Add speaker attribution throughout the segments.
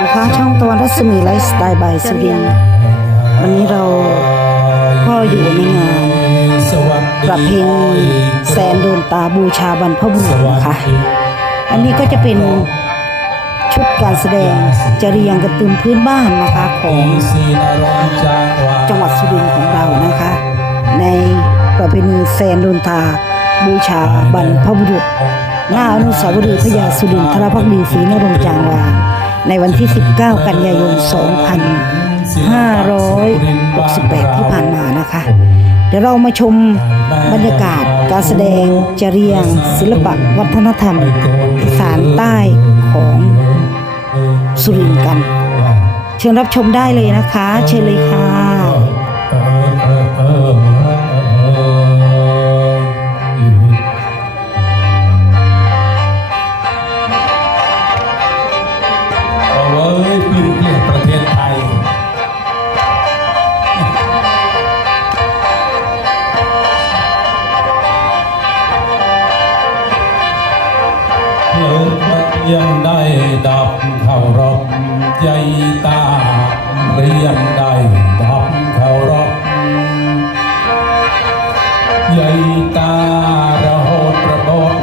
Speaker 1: ดีค่ะช่องตะวันรัศมีไลฟ์สไตล์บายสุรินทร์วันนี้เราก็อยู่ในงานประเพณีแซนโดนตาบูชาบรรพบุรุษนะคะ อันนี้ก็จะเป็นชุดการแสดงจะเรียงกระตึมพื้นบ้านนะคะของจังหวัดสุรินทร์ของเรานะคะ ในประเพณีแซนโดนตาบูชาบรรพบุรุษหน้าอนุสาวรีย์พระยาสุรินทรภักดีศรีนรงจางวาง ในวันที่ 19 กันยายน 2568 ที่ผ่านมานะคะ เดี๋ยวเรามาชมบรรยากาศการแสดงจเรียง ศิลปะวัฒนธรรมอีสานใต้ของสุรินทร์กัน เชิญรับชมได้เลยนะคะ เชิญเลยค่ะ
Speaker 2: ใหญ่ตาเรียนได้ดับเขารบใหญ่ตาระหดระบด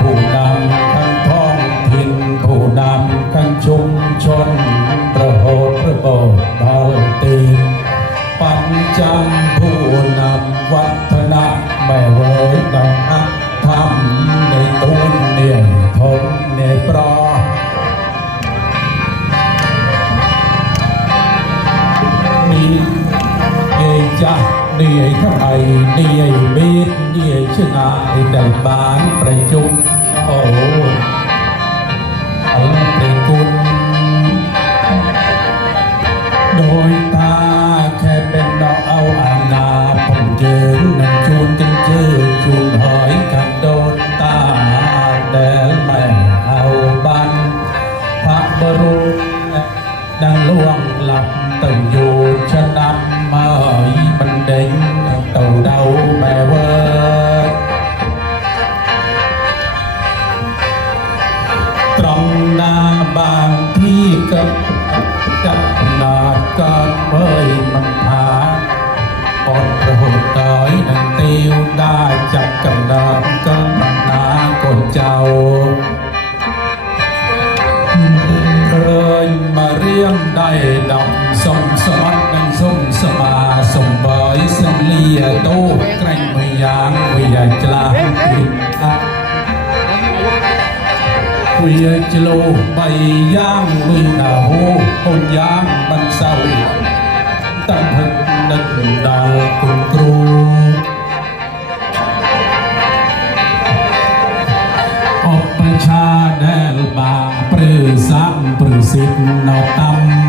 Speaker 2: ผู้นำทั้งท้องถิ่นผู้นำทั้งชุมชนระโหดระบดดอลตีปัญจังผู้นำวัฒนะแม่เวยดังนักทำาไทยนี่ไอ้เบีดนี่ไอ้ชนะไอ้ดังบานประจุมโอ้อัลเปรกุลโดยตา วิยาจโลใบย่างมือหนาโหคนย่างบันเศร้าตั้งพันนักดาวคุณครูออกประชาแดลบาปรือสามปรือสิบนอตำ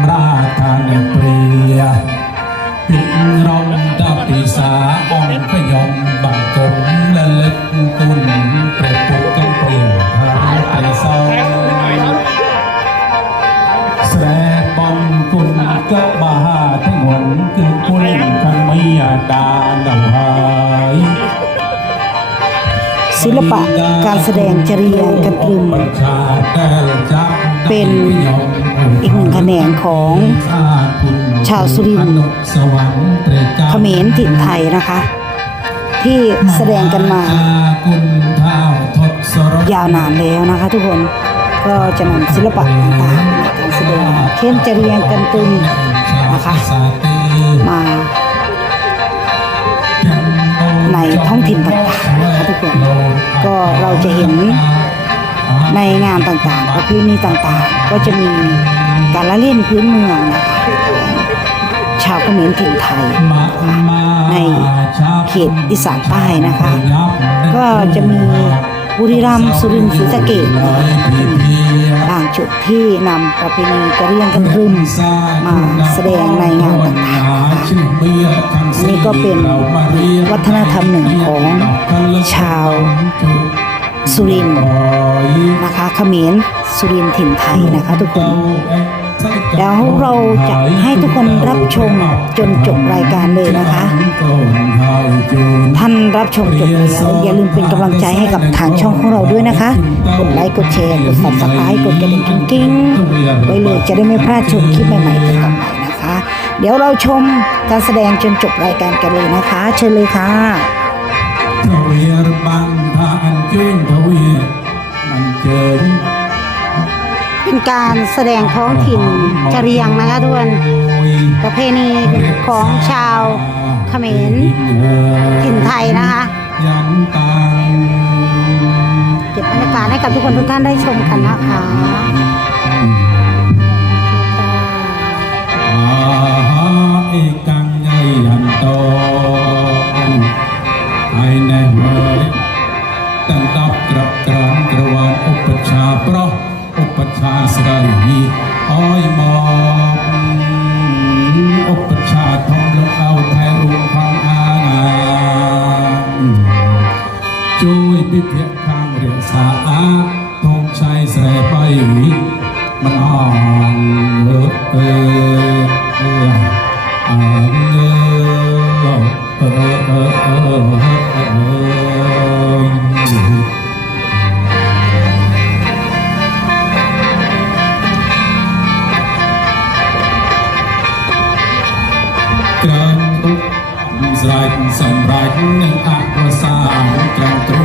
Speaker 1: ศิลปะการแสดงจรียงกระตรึม เป็นอีกหนึ่งแขนงของชาวสุรินทร์เขมรถิ่นไทยนะคะ ที่แสดงกันมา ยาวนานแล้วนะคะทุกคนก็จะนำศิลปะต่างๆการแสดงเช่นจรียงกันตรึมนะคะมา ในท้องถิ่นต่างๆนะคะทุกคนก็เราจะเห็นในงานต่างๆประเพณีต่างๆ ก็จะมีการละเล่นพื้นเมืองนะคะชาวเขมรถิ่นไทยในเขตอีสานใต้นะคะ ก็จะมีบุรีรัมย์สุรินทร์ศรีสะเกษ จุดที่นำประเพณีกระเรียงกันรึมมาแสดงในงานต่างๆนะคะนี่ก็เป็นวัฒนธรรมหนึ่งของชาวสุรินทร์นะคะเขมรสุรินทร์ถิ่นไทยนะคะทุกคน
Speaker 2: เดี๋ยวเราจะให้ทุกคนรับชมจนจบรายการเลยนะคะ ท่านรับชมจบแล้วอย่าลืมเป็นกำลังใจให้กับทางช่องของเราด้วยนะคะ กดไลค์กดแชร์กด subscribe กดกระดิ่งกิ้งๆไว้เลยจะได้ไม่พลาดชมคลิปใหม่ๆต่อไปนะคะ เดี๋ยวเราชมการแสดงจนจบรายการกันเลยนะคะ เชิญเลยค่ะ
Speaker 3: ทวีรบังทาอันจุนทวีมันเจิง
Speaker 2: เป็นการแสดงท้องถิ่นกะเหรียงนะคะทุกคนประเพณีของชาวเขมรถิ่นไทยนะคะเก็บบรรยากาศให้กับทุกคนทุกท่านได้ชมกันนะคะ
Speaker 3: ក្រើមទុកស្រេចសម្រេចនឹងអវសានត្រង់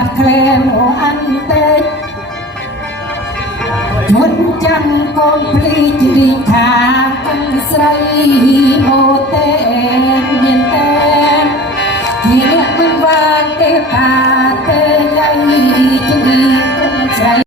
Speaker 3: បាទក្លែមអូអាន់ទេមុ
Speaker 4: នចាំកូនភ្លីជ្រីថាស្រីអូទេ